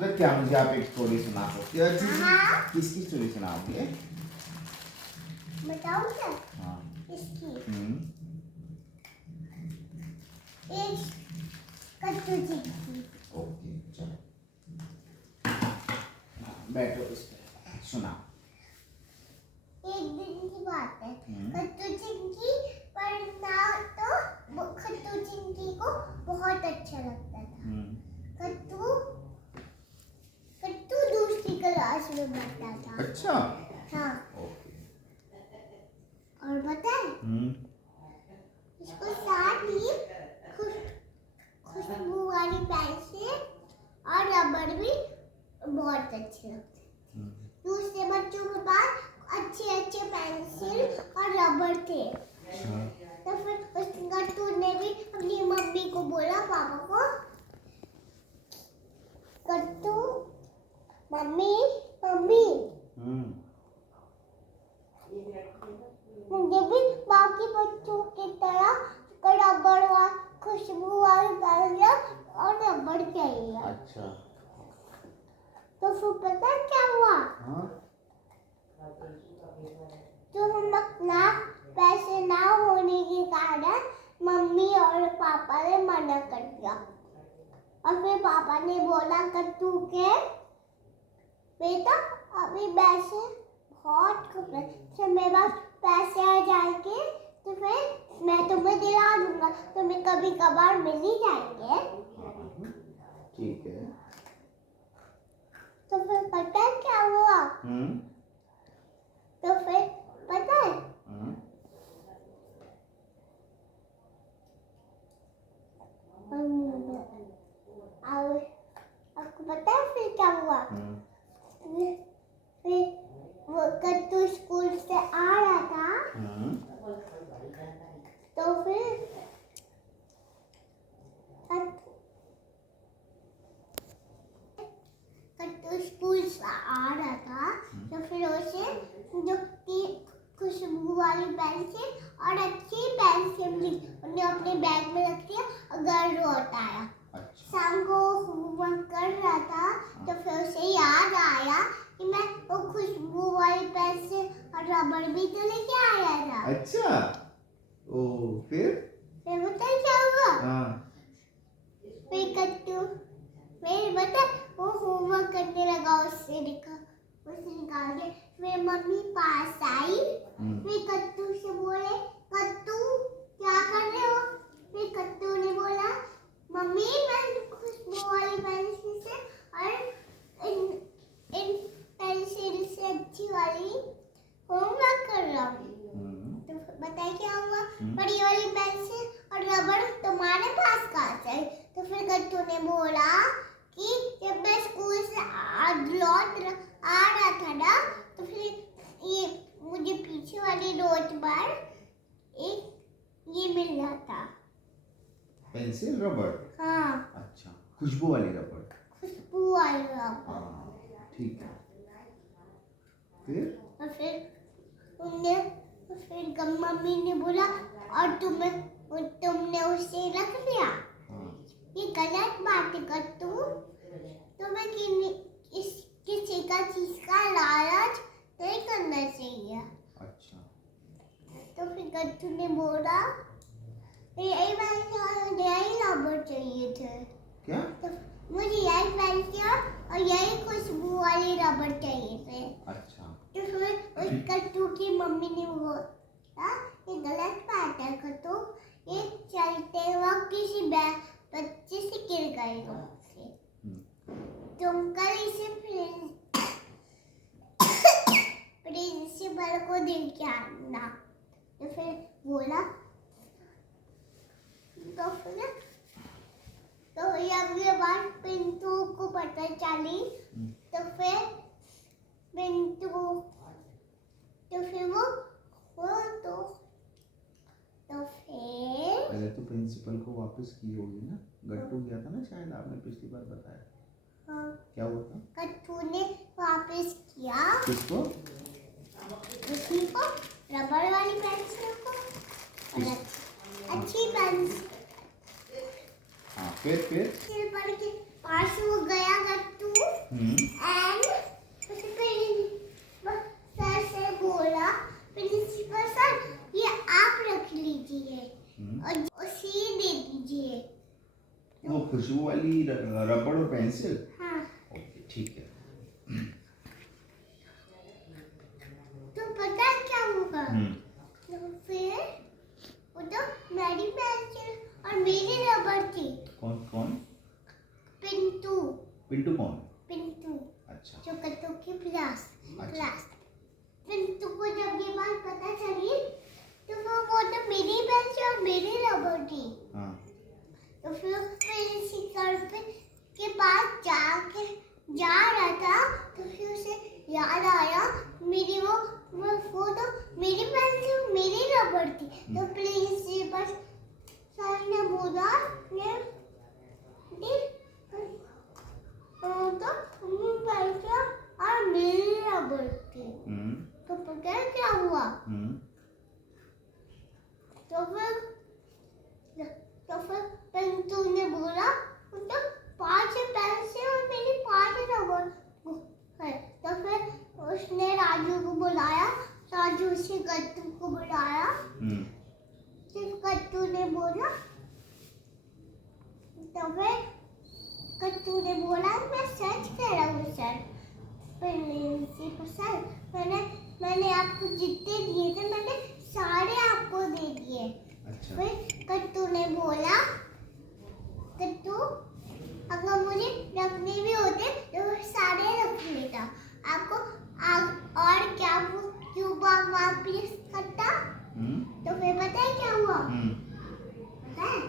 अगर क्या मुझे आप एक स्टोरी सुना सकते हो? किसकी स्टोरी सुनाओगे? बताओ क्या? हाँ। इसकी एक कट्टू जी की। ओके चलो बैठो इस पे सुना। एक दिन की बात है, कट्टू चिंकी पर ना तो कट्टू चिंकी को बहुत अच्छा लगता था। कट्टू कट्टू दूसरी क्लास में पढ़ता था। अच्छा हाँ। ओके। और पता है इसको साथ ही खुशबू वाली पेंसिल और रबड़ भी बहुत अच्छे लगते हैं। दूसरे बच्चों के पास अच्छे अच्छे पेंसिल और रबड़ थे। तो फिर उस कट्टू ने भी अपनी मम्मी को बोला, पापा को, कट्टू मम्मी मम्मी मुझे भी बाकी बच्चों की तरह रबड़ वा खुशबू वाली पेंसिल और रबड़ चाहिए। अच्छा। तो फिर पता है क्या हुआ? तो हम अपना पैसे ना होने के कारण मम्मी और पापा ने मना कर दिया। और फिर पापा ने बोला कट्टू के, बेटा अभी पैसे बहुत कम है, फिर मेरे पास पैसे आ जाएंगे तो फिर मैं तुम्हें दिला दूंगा, तुम्हें कभी कभार मिल ही जाएंगे। ठीक है। तो फिर पता है क्या हुआ? तो फिर पता है आपको पता है फिर क्या हुआ? फिर वो कट्टू स्कूल से आ रहा था। तो फिर कट्टू स्कूल से आ रहा था तो फिर उसे जो खुशबू वाली पेंसिल और अच्छी पेंसिल उन्हें अपने बैग में रख दिया और घर लौट आया। शाम को होमवर्क कर रहा था तो फिर उसे याद आया कि मैं वो खुशबू वाली पेंसिल और रबड़ भी तो लेके आया था। अच्छा ओ फिर बताइए क्या हुआ? फिर कट्टू मेरे बता वो होमवर्क करने लगा, उससे निकाल के फिर मम्मी पास आई। फिर कट्टू से बोले, कट्टू क्या कर रहे हो? फिर कट्टू ने बोला, मम्मी मैं खुशबू वाली पेंसिल से और इन पेंसिल से अच्छी वाली होमवर्क कर रहा हूँ। तो बताइए क्या हुआ? बड़ी वाली पेंसिल और रबड़ तुम्हारे पास कहाँ से? तो फिर कट्टू ने बोला कि जब मैं स्कूल से लौट आ रहा था ना तो फिर ये मुझे पीछे वाली रोड पर एक ये मिल रहा था, पेंसिल रबड़। हाँ। अच्छा खुशबू वाली रबड़। खुशबू वाली रबड़। ठीक है। फिर मम्मी ने बोला और तुमने उसे रख लिया। ये गलत बात है कट्टू, तुम्हें किसी का चीज का लालच नहीं करना चाहिए। अच्छा। तो फिर कट्टू ने बोला यही रबड़ चाहिए थे। क्या? तो मुझे यही पेंसिल और यही खुशबू वाली रबड़ चाहिए थे। अच्छा। तो फिर उस कट्टू की मम्मी ने बोला ये गलत बात है कट्टू, ये चलते वक्त किसी बच्चे से गिर गएगा उससे, तुम कल इसे प्रिंसिपल को दे के आना। तो फिर बोला तो ये बात पिंटू को पता चली। तो फिर पिंटू तो फिर वो तो फिर पहले तो प्रिंसिपल को वापस की होगी ना, गट्टू गया था ना शायद, आपने पिछली बार बताया। हाँ। क्या हुआ था? गट्टू ने वापस किया। किसको? उसी को, रबड़ वाली पेंसिल को। अच्छी पेंसिल। हाँ फिर के पास वो गया गट्टू। एंड सर से बोला प्रिंसिपल सर ये आप रख लीजिए और उसी दे दीजिए। वो खुशबू वाली रबड़ और पेंसिल। हाँ। ओके ठीक है। तो पता है क्या होगा? तो फिर वो तो मेरी पेंसिल और मेरी रबड़ थी। कौन कौन? पिंटू। पिंटू कौन? पिंटू अच्छा। जो कट्टू की क्लास। अच्छा। पिंटू को जब ये बात पता चली तो वो तो मेरी पेंसिल और मेरी रबड़ थी। हाँ। तो फिर प्रिंसिपल के पास जा रहा था तो फिर उसे याद आया मेरी वो तो मेरी पेंसिल मेरी रबड़ थी। तो प्रिंसिपल सर ने बोला तो पेंसिल और मेरी रबड़ थी। तो पता है क्या हुआ? तो फिर पिंटू ने बोला तो 5 पेंसिल और मेरी 5 रबड़ है। तो फिर उसने राजू को बुलाया, राजू से कट्टू को बुलाया। फिर कट्टू ने बोला तो फिर कट्टू ने बोला मैं सच कह रहा हूँ सर। प्रिंसिपल सर मैंने आपको जितने दिए थे मैंने सारे आपको दे दिए। अच्छा। फिर कट्टू ने बोला कट्टू अगर मुझे रखने भी होते तो सारे रख लेता। आपको और क्या क्यों वापस करता? तो फिर पता है क्या हुआ? पता है?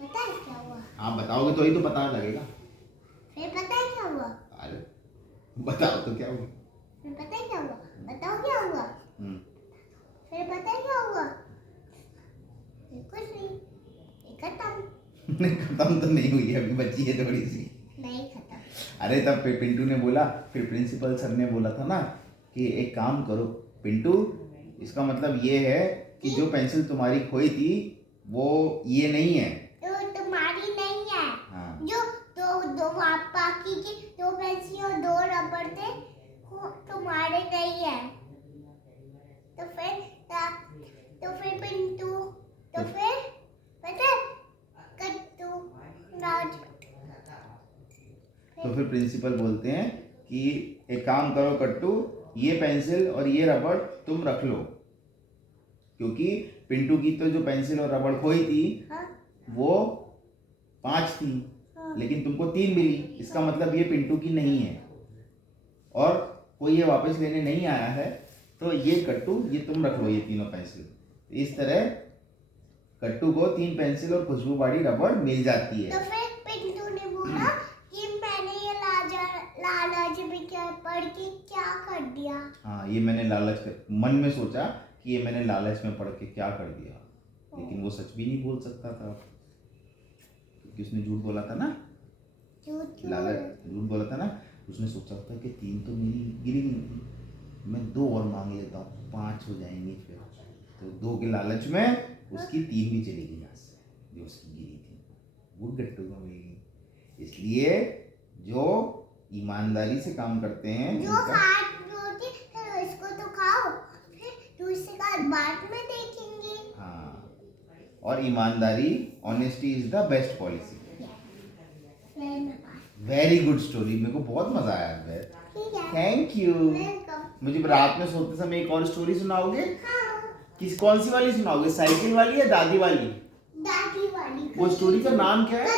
पता है क्या हुआ? आप बताओगे तो ही तो पता लगेगा। फिर पता है क्या हुआ? अरे बताओ तो क्या हुआ? फिर पता है क्या हुआ? बताओ क्या हुआ? फिर पता है क्या हुआ? कुछ नहीं, खत्म तो नहीं हुई, अभी बची है थोड़ी सी। नहीं खत्म। अरे तब पिंटू ने बोला, फिर प्रिंसिपल सर ने बोला था ना कि एक काम करो पिंटू, इसका मतलब ये है कि जो पेंसिल तुम्हारी खोई थी वो ये नहीं है। तो तुम्हारी नहीं है। हाँ। जो दो बाकी की 2 पेंसिल और 2 रबड़ थे वो तुम्हारे नहीं है। तो फिर पिंटू तो फिर पता है कट्टू राज। तो फिर प्रिंसिपल बोलते हैं कि एक काम करो कट्टू, ये पेंसिल और ये रबड़ तुम रख लो, क्योंकि पिंटू की तो जो पेंसिल और रबड़ खोई थी वो 5 थी, लेकिन तुमको 3 मिली। इसका मतलब ये पिंटू की नहीं है और कोई ये वापस लेने नहीं आया है। तो ये कट्टू ये तुम रख लो, ये तीनों पेंसिल। इस तरह कट्टू को 3 पेंसिल और खुशबू वाली रबड़ मिल जाती है। तो फिर पिंटू ने बोला कि मैंने ये लालच में क्या पढ़ के क्या कर दिया। हाँ, ये मैंने लालच कर मन में सोचा कि ये मैंने लालच में पढ़ के क्या कर दिया, लेकिन वो सच भी नहीं बोल सकता था क्योंकि उसने झूठ बोला था ना। लालच झूठ बोला था ना। उसने सोचा था कि 3 तो मेरी गिरी नहीं, मैं 2 और मांग लेता हूँ, 5 हो जाएंगे। फिर तो 2 के लालच में उसकी 3 भी चली गई यहाँ से जो उसकी गिरी थी, वो गट्टू को मिल गई। इसलिए जो ईमानदारी से काम करते हैं जो हाथ रोटी है इसको तो खाओ, फिर दूसरे का बाद में देखेंगे। हाँ, और ईमानदारी, honesty is the best policy. Very good story, मेरे को बहुत मजा आया। Thank you. मुझे रात में सोते समय एक और स्टोरी सुनाओगे? कौन सी वाली सुनाओगे, साइकिल वाली या दादी वाली? दादी वाली। वो स्टोरी का नाम क्या है?